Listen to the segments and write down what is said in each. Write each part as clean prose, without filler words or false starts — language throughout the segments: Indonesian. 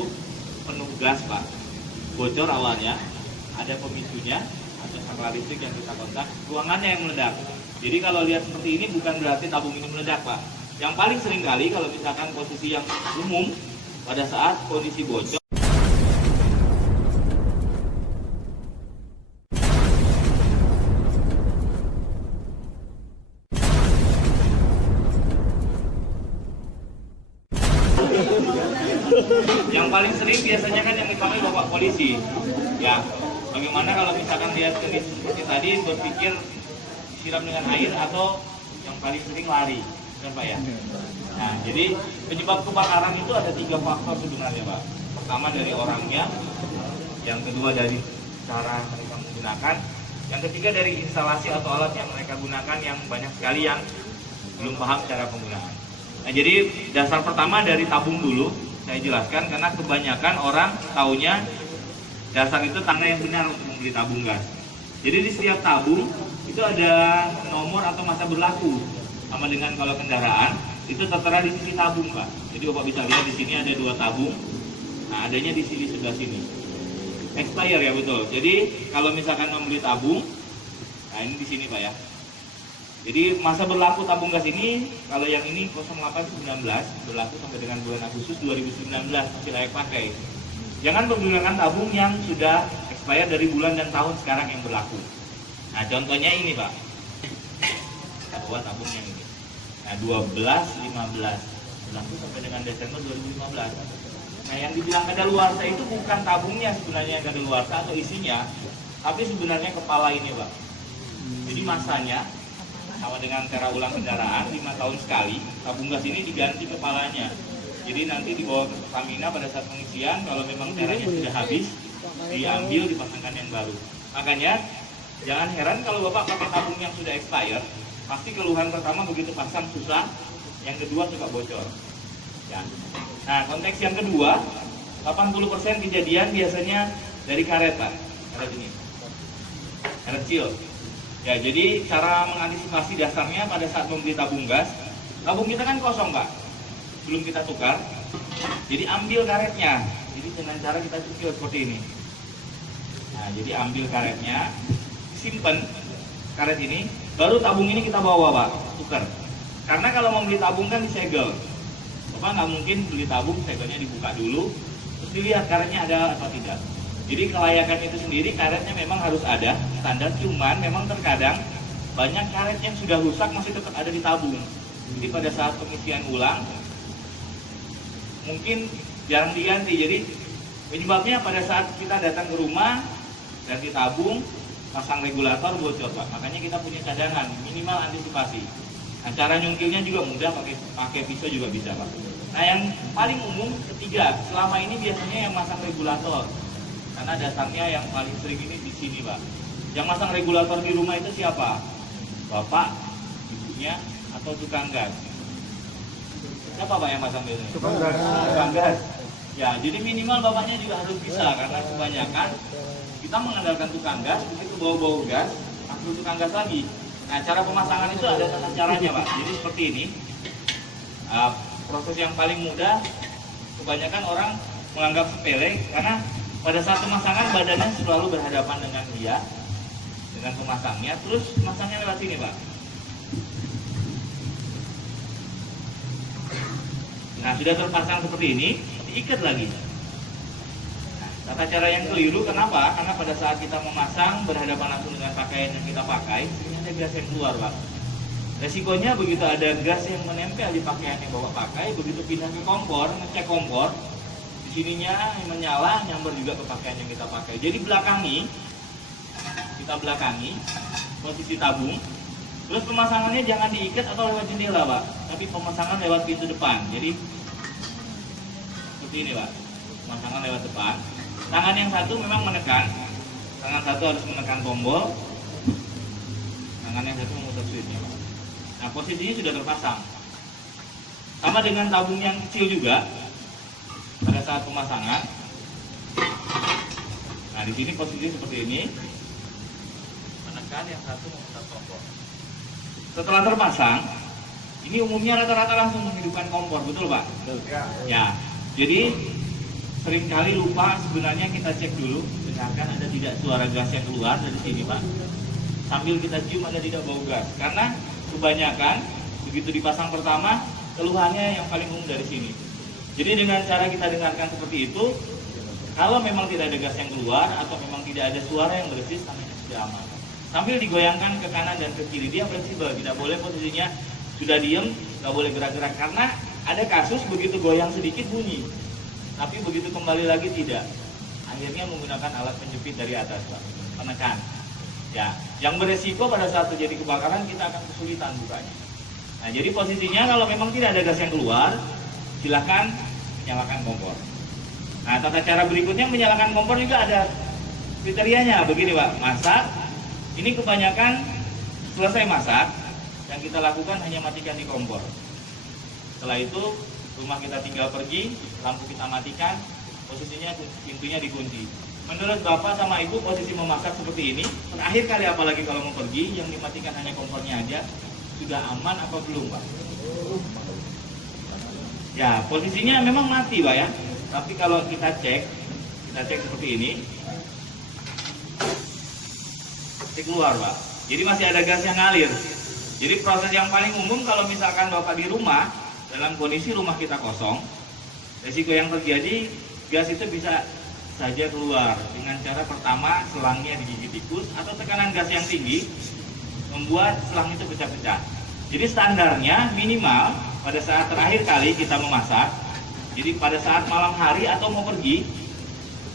itu penuh gas Pak, bocor awalnya, ada pemicunya, ada saklar listrik yang kita kontak, ruangannya yang meledak. Jadi kalau lihat seperti ini bukan berarti tabung ini meledak Pak. Yang paling sering kali kalau misalkan posisi yang umum pada saat kondisi bocor, yang paling sering biasanya kan yang dipanggil bapak polisi. Ya, bagaimana kalau misalkan lihat kondisi seperti tadi berpikir siram dengan air atau yang paling sering lari, kan Pak ya? Nah, jadi penyebab kebakaran itu ada 3 faktor sebenarnya Pak. Pertama dari orangnya, yang kedua dari cara mereka menggunakan, yang ketiga dari instalasi atau alat yang mereka gunakan yang banyak sekali yang belum paham cara penggunaan. Nah, jadi dasar pertama dari tabung dulu saya jelaskan karena kebanyakan orang taunya dasar itu tanda yang benar untuk membeli tabung gas. Jadi di setiap tabung itu ada nomor atau masa berlaku, sama dengan kalau kendaraan itu tertera di sisi tabung Pak. Jadi Bapak bisa lihat di sini ada 2 tabung. Nah, adanya di sini sebelah sini. Expire ya betul. Jadi kalau misalkan membeli tabung, nah ini di sini Pak ya. Jadi masa berlaku tabung gas ini kalau yang ini 0819 berlaku sampai dengan bulan Agustus 2019 masih layak pakai. Jangan menggunakan tabung yang sudah expired dari bulan dan tahun sekarang yang berlaku. Nah contohnya ini Pak, kita bawa tabung yang ini. Nah 12-15 berlaku sampai dengan Desember 2015. Nah yang dibilang kadaluarsa itu bukan tabungnya sebenarnya yang kadaluarsa atau isinya, tapi sebenarnya kepala ini Pak. Jadi masanya sama dengan tera ulang kendaraan 5 tahun sekali, tabung gas ini diganti kepalanya. Jadi nanti dibawa ke Pertamina pada saat pengisian, kalau memang teranya sudah habis, diambil dipasangkan yang baru. Makanya jangan heran kalau Bapak pakai tabung yang sudah expired, pasti keluhan pertama begitu pasang susah, yang kedua suka bocor. Ya. Nah konteks yang kedua, 80% kejadian biasanya dari karet Pak, karet ini, karet seal. Ya, jadi cara mengantisipasi dasarnya pada saat membeli tabung gas, tabung kita kan kosong Pak, belum kita tukar. Jadi ambil karetnya, jadi dengan cara kita cukil seperti ini. Nah, jadi ambil karetnya, simpen karet ini, baru tabung ini kita bawa Pak, tukar. Karena kalau mau beli tabung kan disegel, Bapak nggak mungkin beli tabung segelnya dibuka dulu, terus dilihat karetnya ada atau tidak. Jadi kelayakan itu sendiri karetnya memang harus ada standar, cuman memang terkadang banyak karet yang sudah rusak masih tetap ada di tabung. Jadi pada saat pengisian ulang mungkin jarang diganti. Jadi penyebabnya pada saat kita datang ke rumah ganti tabung, pasang regulator bocor Pak. Makanya kita punya cadangan minimal antisipasi. Nah cara nyungkilnya juga mudah, pakai pisau juga bisa Pak. Nah yang paling umum ketiga, selama ini biasanya yang masang regulator. Karena dasarnya yang paling sering ini di sini Pak. Yang masang regulator di rumah itu siapa? Bapak, ibunya, atau tukang gas? Siapa Pak yang masang biasanya? Tukang gas. Tukang gas. Ya, jadi minimal bapaknya juga harus bisa karena kebanyakan kita mengandalkan tukang gas, begitu bau-bau gas, langsung tukang gas lagi. Nah, cara pemasangan itu ada tata caranya Pak. Jadi seperti ini. Proses yang paling mudah, kebanyakan orang menganggap sepele karena pada saat pemasangan badannya selalu berhadapan dengan dia, dengan pemasangnya, terus masangnya lewat sini Pak. Nah sudah terpasang seperti ini, diikat lagi. Nah, tata cara yang keliru kenapa? Karena pada saat kita memasang berhadapan langsung dengan pakaian yang kita pakai, sering ada gas yang keluar Pak. Resikonya begitu ada gas yang menempel di pakaian yang Bapak pakai, begitu pindah ke kompor, ngecek kompor, sininya menyala, nyamber juga ke pakaian yang kita pakai. Jadi kita belakangi posisi tabung. Terus pemasangannya jangan diikat atau lewat jendela Pak, tapi pemasangan lewat pintu depan. Jadi seperti ini Pak, pemasangan lewat depan. Tangan yang satu memang menekan, tangan satu harus menekan tombol, tangan yang satu memutar switchnya Pak. Nah posisinya sudah terpasang. Sama dengan tabung yang kecil juga. Pada saat pemasangan, nah di sini posisi seperti ini, menekan yang satu memutar tombol. Setelah terpasang, ini umumnya rata-rata langsung menghidupkan kompor, betul Pak? Betul. Ya. Ya, jadi seringkali lupa sebenarnya kita cek dulu, dengarkan ada tidak suara gas yang keluar dari sini Pak. Sambil kita cium ada tidak bau gas. Karena kebanyakan begitu dipasang pertama, keluhannya yang paling umum dari sini. Jadi dengan cara kita dengarkan seperti itu, kalau memang tidak ada gas yang keluar atau memang tidak ada suara yang bersih, namanya sudah aman. Sambil digoyangkan ke kanan dan ke kiri, dia fleksibel, tidak boleh posisinya sudah diem, nggak boleh gerak-gerak. Karena ada kasus begitu goyang sedikit bunyi, tapi begitu kembali lagi tidak. Akhirnya menggunakan alat penjepit dari atas, Pak, penekan. Ya, yang beresiko pada saat terjadi kebakaran kita akan kesulitan bukanya. Nah, jadi posisinya kalau memang tidak ada gas yang keluar, silahkan nyalakan kompor. Nah, tata cara berikutnya menyalakan kompor juga ada kriterianya. Begini Pak, masak. Ini kebanyakan selesai masak, yang kita lakukan hanya matikan di kompor. Setelah itu, rumah kita tinggal pergi, lampu kita matikan, posisinya pintunya dikunci. Menurut Bapak sama Ibu, posisi memasak seperti ini, terakhir kali apalagi kalau mau pergi, yang dimatikan hanya kompornya aja, sudah aman apa belum Pak? Ya, posisinya memang mati Pak ya. Tapi kalau kita cek seperti ini, pasti keluar Pak. Jadi masih ada gas yang ngalir. Jadi proses yang paling umum kalau misalkan Bapak di rumah, dalam kondisi rumah kita kosong, resiko yang terjadi gas itu bisa saja keluar dengan cara pertama selangnya digigit tikus atau tekanan gas yang tinggi membuat selang itu pecah-pecah. Jadi standarnya minimal pada saat terakhir kali kita memasak, jadi pada saat malam hari atau mau pergi,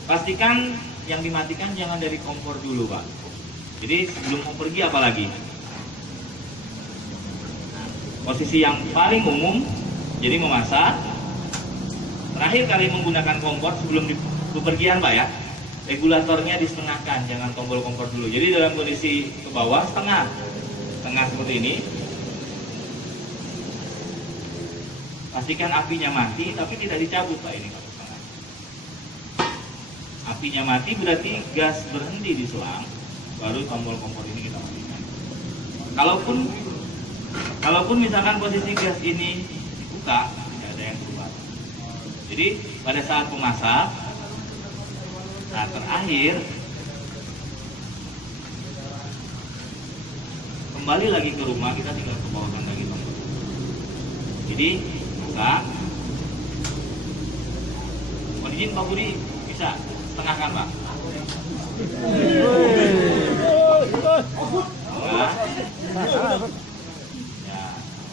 pastikan yang dimatikan jangan dari kompor dulu Pak. Jadi sebelum mau pergi apalagi. Posisi yang paling umum, jadi memasak, terakhir kali menggunakan kompor sebelum bepergian Pak ya, regulatornya disetengahkan, jangan tombol kompor dulu. Jadi dalam kondisi ke bawah setengah seperti ini. Pastikan apinya mati, tapi tidak dicabut Pak ini. Apinya mati berarti gas berhenti di selang, baru tombol kompor ini kita matikan. Kalaupun misalkan posisi gas ini dibuka, tidak ada yang keluar. Jadi pada saat memasak, nah terakhir kembali lagi ke rumah, kita tinggal ke bawahkan lagi tombol. Jadi masak. Mohon izin Pak Budi, bisa setengahkan Pak. Nah. Ya.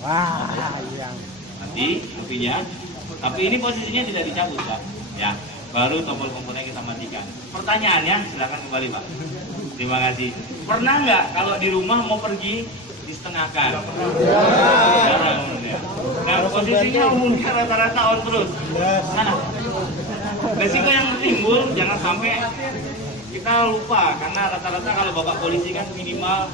Wah, yang nanti apinya. Tapi ini posisinya tidak dicabut Pak. Ya. Baru tombol kompornya kita matikan. Pertanyaannya silakan kembali Pak. Terima kasih. Pernah nggak kalau di rumah mau pergi disetengahkan? Jarang. Nah posisinya umumnya rata-rata on terus. Nah resiko yang timbul jangan sampai kita lupa, karena rata-rata kalau Bapak polisi kan minimal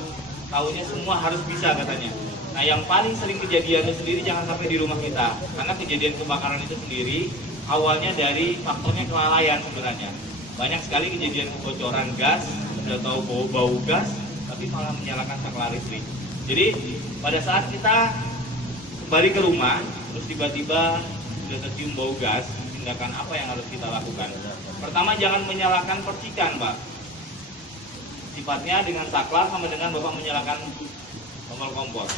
tahunya semua harus bisa katanya. Nah yang paling sering kejadiannya sendiri jangan sampai di rumah kita, karena kejadian kebakaran itu sendiri awalnya dari faktornya kelalaian sebenarnya. Banyak sekali kejadian kebocoran gas, sudah tahu bau gas, tapi malah menyalakan saklar listrik. Jadi pada saat kita kembali ke rumah, terus tiba-tiba sudah tercium bau gas, tindakan apa yang harus kita lakukan? Pertama, jangan menyalakan percikan, Pak. Sifatnya dengan saklar sama dengan Bapak menyalakan tombol kompor.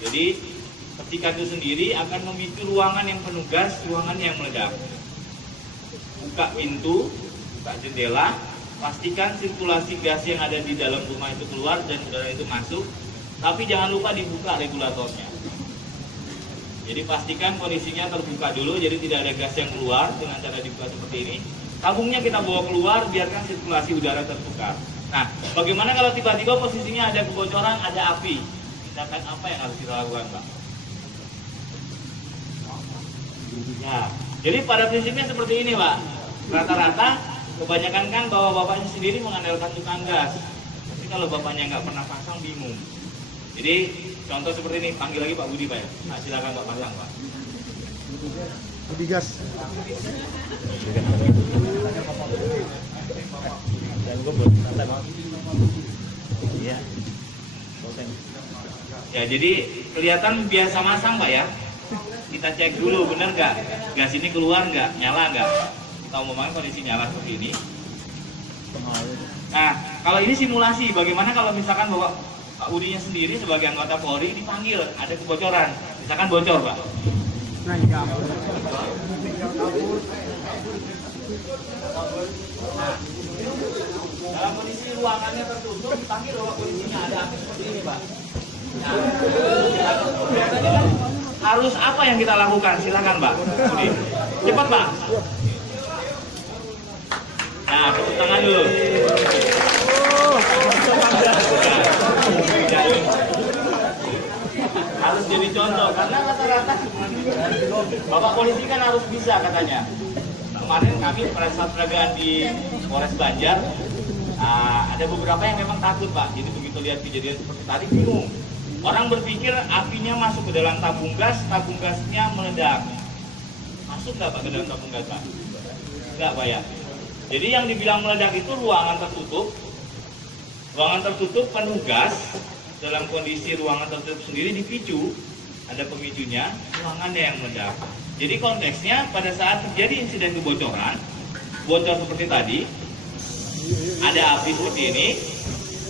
Jadi percikan itu sendiri akan memicu ruangan yang penuh gas, ruangan yang meledak. Buka pintu, buka jendela, pastikan sirkulasi gas yang ada di dalam rumah itu keluar dan udara itu masuk. Tapi jangan lupa dibuka regulatornya. Jadi pastikan kondisinya terbuka dulu, jadi tidak ada gas yang keluar dengan cara dibuka seperti ini. Tabungnya kita bawa keluar, biarkan sirkulasi udara tertukar. Nah, bagaimana kalau tiba-tiba posisinya ada kebocoran, ada api? Tindakan apa yang harus kita lakukan, Pak? Ya, jadi pada prinsipnya seperti ini, Pak. Rata-rata kebanyakan kan bapak-bapaknya sendiri mengandalkan tukang gas. Tapi kalau bapaknya nggak pernah pasang, bingung. Jadi contoh seperti ini, panggil lagi Pak Budi Pak ya. Nah, silakan Pak pasang Pak. Budi gas. Ya jadi kelihatan biasa masang Pak ya. Kita cek dulu bener nggak, gas ini keluar nggak, nyala nggak. Kita umpamakan kondisi nyala seperti ini. Nah, kalau ini simulasi, bagaimana kalau misalkan Bapak Pak Udinya sendiri sebagai anggota Polri dipanggil, ada kebocoran, misalkan bocor, Pak. Nah, iya. Nah, dalam kondisi ruangannya tertutup, dipanggil Bapak polisinya, ada api seperti ini, Pak. Nah, biasanya kan harus apa yang kita lakukan? Silakan, Pak. Udi. Cepat, Pak. Nah, tepuk tangan dulu. Harus jadi contoh karena rata-rata Bapak polisi kan harus bisa katanya. Kemarin kami pada saat peragaan di Polres Banjar ada beberapa yang memang takut, Pak. Jadi begitu lihat kejadian seperti tadi bingung. Orang berpikir apinya masuk ke dalam tabung gasnya meledak. Masuk nggak, Pak, ke dalam tabung gas, Pak? Nggak, Pak, ya. Jadi yang dibilang meledak itu ruangan tertutup penuh gas. Dalam kondisi ruangan tertutup sendiri dipicu, ada pemicunya, ruangannya yang meledak. Jadi konteksnya pada saat terjadi insiden kebocoran, bocor seperti tadi, ada api seperti ini,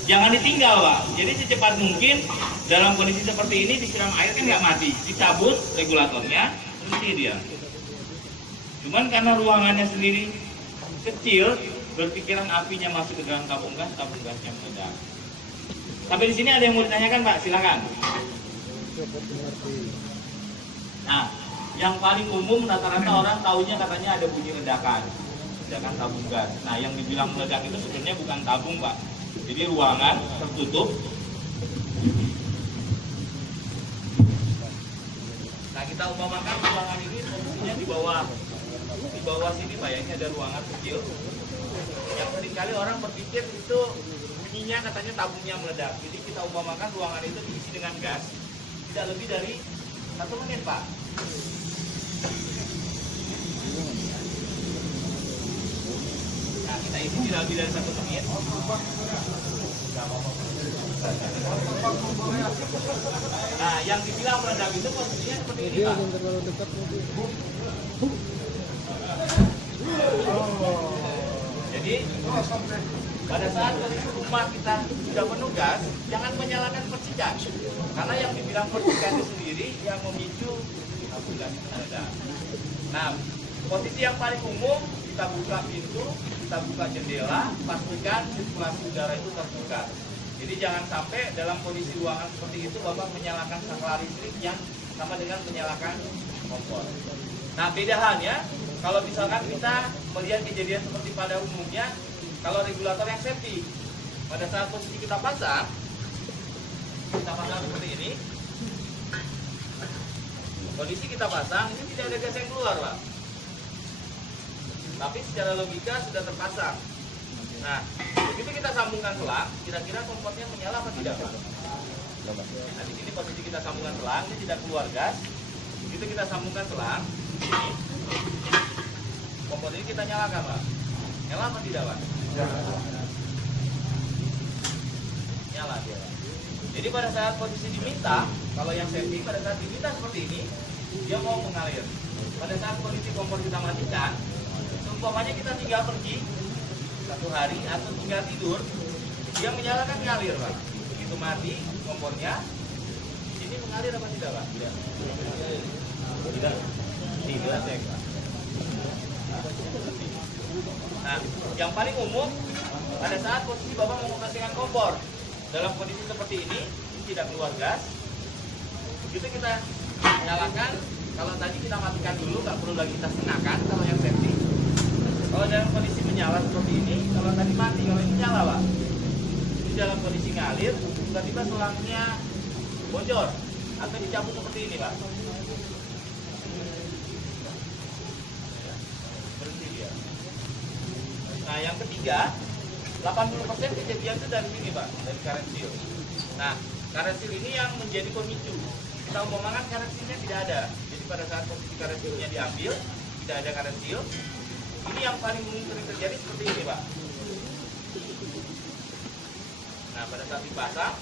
jangan ditinggal, Pak. Jadi secepat mungkin dalam kondisi seperti ini disiram air kan nggak mati, dicabut regulatornya, berhenti dia. Cuman karena ruangannya sendiri kecil, berpikiran apinya masuk ke dalam tabung gasnya meledak. Sampai di sini ada yang mau ditanyakan, Pak? Silakan. Nah, yang paling umum rata-rata orang taunya katanya ada bunyi ledakan tabung gas. Nah, yang dibilang meledak itu sebenarnya bukan tabung, Pak. Jadi ruangan tertutup. Nah, kita umpamakan ruangan ini posisinya di bawah sini, Pak, ya. Ini ada ruangan kecil. Yang seringkali orang berpikir itu bunyinya katanya tabungnya meledak. Jadi kita umpamakan ruangan itu diisi dengan gas tidak lebih dari 1 menit, Pak. Nah, kita isi tidak lebih dari 1 menit. Nah, yang dibilang meledak itu posisinya seperti ini, Pak. Jadi pada saat kondisi rumah kita sudah penuh gas, jangan menyalakan percikan. Karena yang dibilang percikan itu sendiri yang memicu tabung gas meledak. Nah, posisi yang paling umum, kita buka pintu, kita buka jendela, pastikan sirkulasi udara itu terbuka. Jadi jangan sampai dalam kondisi ruangan seperti itu Bapak menyalakan saklar listrik yang sama dengan menyalakan kompor. Nah, beda halnya kalau misalkan kita melihat kejadian seperti pada umumnya, kalau regulator yang safety, pada saat posisi kita pasang seperti ini, kondisi kita pasang, ini tidak ada gas yang keluar, Pak. Tapi secara logika sudah terpasang. Nah, begitu kita sambungkan selang, kira-kira kompornya menyala atau tidak, Pak? Nah, di sini posisi kita sambungkan selang, ini tidak keluar gas. Begitu kita sambungkan selang, ini kompor ini kita nyalakan, Pak. Nyala atau tidak, Pak? Nyala dia. Jadi pada saat posisi diminta, kalau yang safety pada saat diminta seperti ini, dia mau mengalir. Pada saat kondisi kompor kita matikan, seumpamanya kita tinggal pergi 1 hari atau tinggal tidur, dia menyalakan ngalir, Pak. Begitu mati kompornya, ini mengalir apa tidak, Pak? Tidak. Tidak, cek, Pak. Nah, yang paling umum pada saat posisi Bapak mengoperasikan kompor dalam kondisi seperti ini tidak keluar gas, begitu kita nyalakan. Kalau tadi kita matikan dulu, nggak perlu lagi kita setengahkan kalau yang safety. Kalau dalam kondisi menyala seperti ini, kalau tadi mati, kalau ini nyala, Pak. Ini dalam kondisi ngalir, tiba-tiba selangnya bocor atau dicabut seperti ini, Pak. Nah, yang ketiga, 80% kejadian itu dari sini, Pak, dari current seal. Nah, current seal ini yang menjadi pemicu. Kita umpamakan current seal-nya tidak ada. Jadi pada saat posisi current seal-nya diambil, tidak ada current seal. Ini yang paling sering terjadi seperti ini, Pak. Nah, pada saat dipasang,